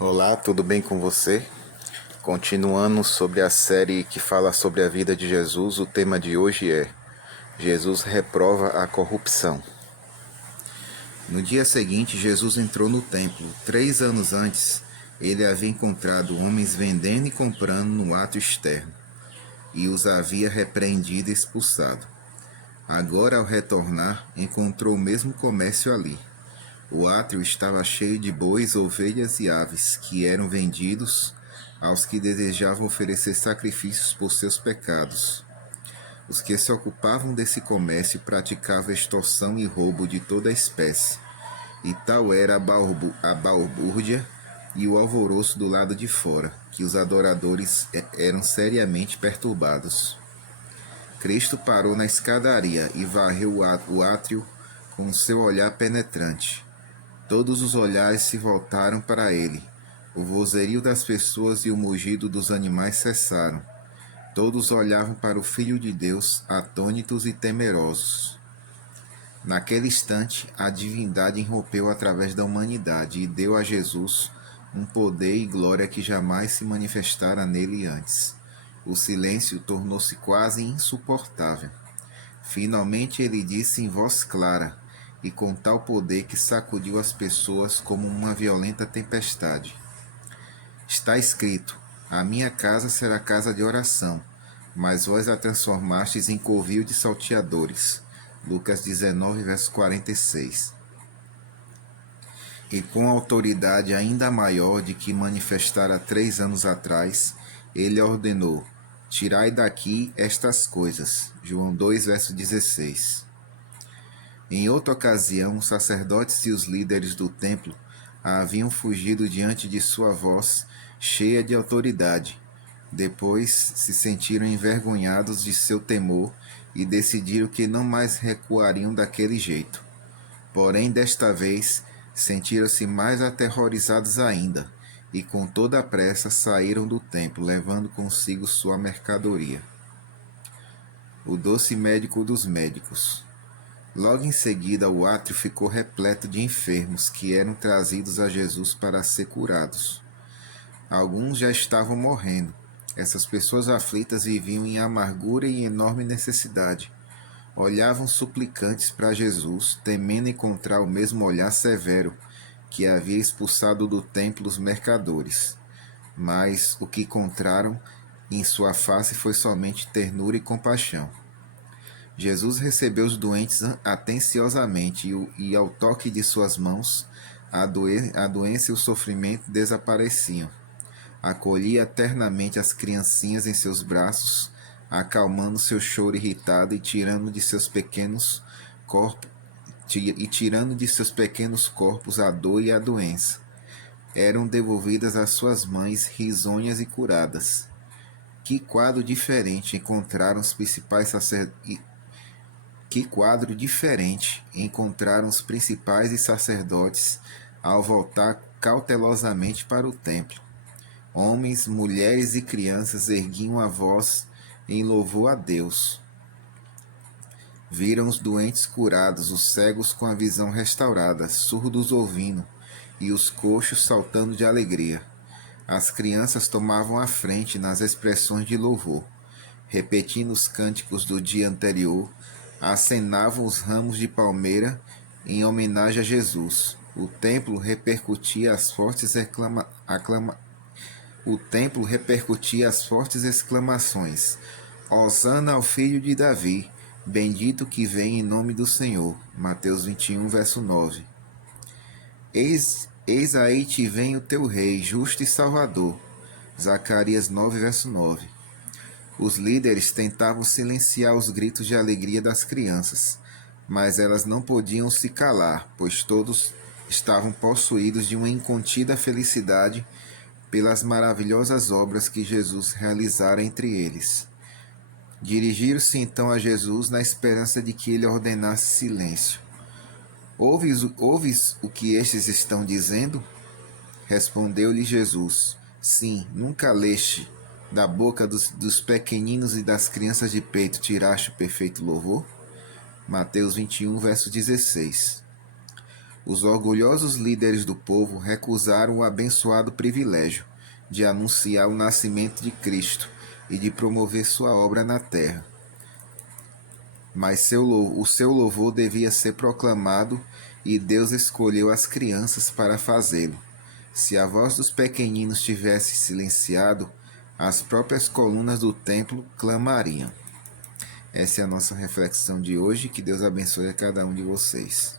Olá, tudo bem com você? Continuando sobre a série que fala sobre a vida de Jesus, o tema de hoje é Jesus reprova a corrupção. No dia seguinte, Jesus entrou no templo. 3 anos antes, ele havia encontrado homens vendendo e comprando no átrio externo e os havia repreendido e expulsado. Agora, ao retornar, encontrou o mesmo comércio ali. O átrio estava cheio de bois, ovelhas e aves, que eram vendidos aos que desejavam oferecer sacrifícios por seus pecados. Os que se ocupavam desse comércio praticavam extorsão e roubo de toda espécie, e tal era a balbúrdia e o alvoroço do lado de fora, que os adoradores eram seriamente perturbados. Cristo parou na escadaria e varreu o átrio com seu olhar penetrante. Todos os olhares se voltaram para ele. O vozerio das pessoas e o mugido dos animais cessaram. Todos olhavam para o Filho de Deus, atônitos e temerosos. Naquele instante, a divindade irrompeu através da humanidade e deu a Jesus um poder e glória que jamais se manifestara nele antes. O silêncio tornou-se quase insuportável. Finalmente ele disse em voz clara e com tal poder que sacudiu as pessoas como uma violenta tempestade: Está escrito: a minha casa será casa de oração, mas vós a transformastes em covil de salteadores. Lucas 19, verso 46. E com autoridade ainda maior de que manifestara 3 anos atrás, ele ordenou: tirai daqui estas coisas. João 2, verso 16. Em outra ocasião, os sacerdotes e os líderes do templo haviam fugido diante de sua voz, cheia de autoridade. Depois se sentiram envergonhados de seu temor e decidiram que não mais recuariam daquele jeito. Porém, desta vez, sentiram-se mais aterrorizados ainda, e com toda a pressa saíram do templo, levando consigo sua mercadoria. O doce médico dos médicos. Logo em seguida, o átrio ficou repleto de enfermos que eram trazidos a Jesus para ser curados. Alguns já estavam morrendo. Essas pessoas aflitas viviam em amargura e enorme necessidade. Olhavam suplicantes para Jesus, temendo encontrar o mesmo olhar severo que havia expulsado do templo os mercadores. Mas o que encontraram em sua face foi somente ternura e compaixão. Jesus recebeu os doentes atenciosamente e ao toque de suas mãos, a doença e o sofrimento desapareciam. Acolhia ternamente as criancinhas em seus braços, acalmando seu choro irritado e tirando de seus pequenos corpos a dor e a doença. Eram devolvidas às suas mães risonhas e curadas. Que quadro diferente encontraram os principais sacerdotes. Que quadro diferente encontraram os principais e sacerdotes ao voltar cautelosamente para o templo. Homens, mulheres e crianças erguiam a voz em louvor a Deus. Viram os doentes curados, os cegos com a visão restaurada, surdos ouvindo e os coxos saltando de alegria. As crianças tomavam a frente nas expressões de louvor, repetindo os cânticos do dia anterior, acenavam os ramos de palmeira em homenagem a Jesus. O templo repercutia as fortes exclamações: Hosana ao filho de Davi, bendito que vem em nome do Senhor. Mateus 21, verso 9. Eis aí te vem o teu rei, justo e salvador. Zacarias 9, verso 9. Os líderes tentavam silenciar os gritos de alegria das crianças, mas elas não podiam se calar, pois todos estavam possuídos de uma incontida felicidade pelas maravilhosas obras que Jesus realizara entre eles. Dirigiram-se então a Jesus na esperança de que ele ordenasse silêncio. Ouves o que estes estão dizendo? Respondeu-lhe Jesus: Sim, nunca leste. Da boca dos pequeninos e das crianças de peito tiraste o perfeito louvor? Mateus 21, verso 16. Os orgulhosos líderes do povo recusaram o abençoado privilégio de anunciar o nascimento de Cristo e de promover sua obra na terra. Mas o seu louvor devia ser proclamado e Deus escolheu as crianças para fazê-lo. Se a voz dos pequeninos tivesse silenciado, as próprias colunas do templo clamariam. Essa é a nossa reflexão de hoje. Que Deus abençoe a cada um de vocês.